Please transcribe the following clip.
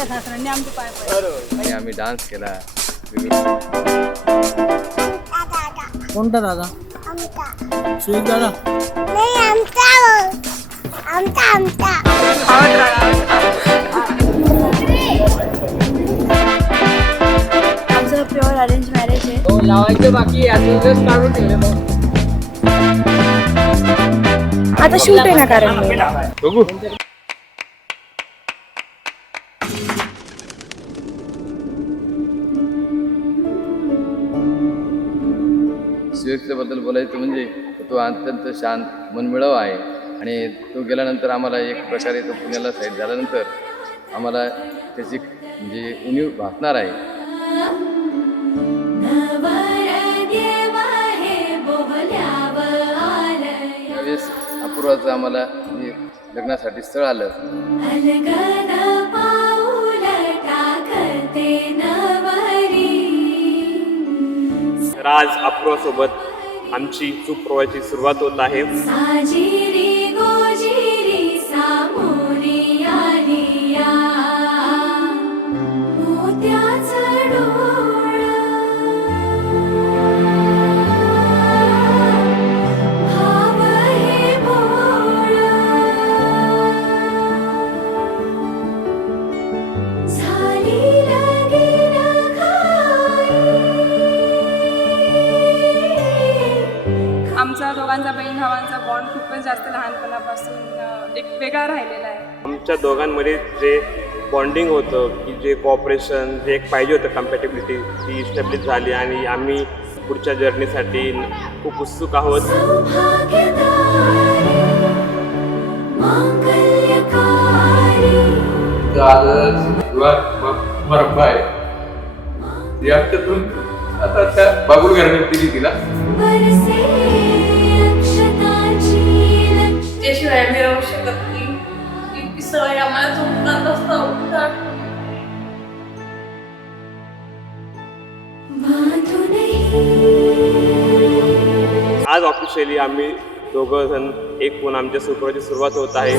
आमच्या सासऱ्यांनी आमचे पाय पडले आणि आम्ही डान्स केला. कोणता दादा? सुयोग दादा. आमचं प्युअर अरेंज मॅरेज आहे. हो लावायचं बाकी अजूनच काढून ठेवले. आता शूट आहे ना कारण बघू. सुयोगच्याबद्दल बोलायचं म्हणजे तो अत्यंत शांत मनमिळाऊ आहे आणि तो गेल्यानंतर आम्हाला एक प्रकारे तो पुण्याला साईड झाल्यानंतर आम्हाला त्याची म्हणजे उणीव भासणार आहे. त्यावेळेस अपूर्वाचं आम्हाला म्हणजे लग्नासाठी स्थळ आलं. राज अपूर्वासोबत आमची सुप्रवाची सुरुवात होत आहे. आमचा दोघांचा बहीण भावांचा बॉन्ड खूपच जास्त लहानपणापासून एक वेगळा राहिलेला आहे. आमच्या दोघांमध्ये जे बॉन्डिंग होतं की जे कॉपरेशन जे एक पाहिजे होतं कम्पॅटेबिलिटी ती इस्टॅब्लिश झाली आणि आम्ही पुढच्या जर्नीसाठी खूप उत्सुक आहोत. मरंबा आहे याच्यातून आता त्या बाबुल घराण्यात दिली तिला. त्याशिवाय मी राहू शकत नाही. इतकी सवय आम्हाला झोपतात असता उठतात. आज ऑफिशियली आम्ही दोघं जण एक होऊन आमच्या सुप्रवाची सुरुवात होत आहे.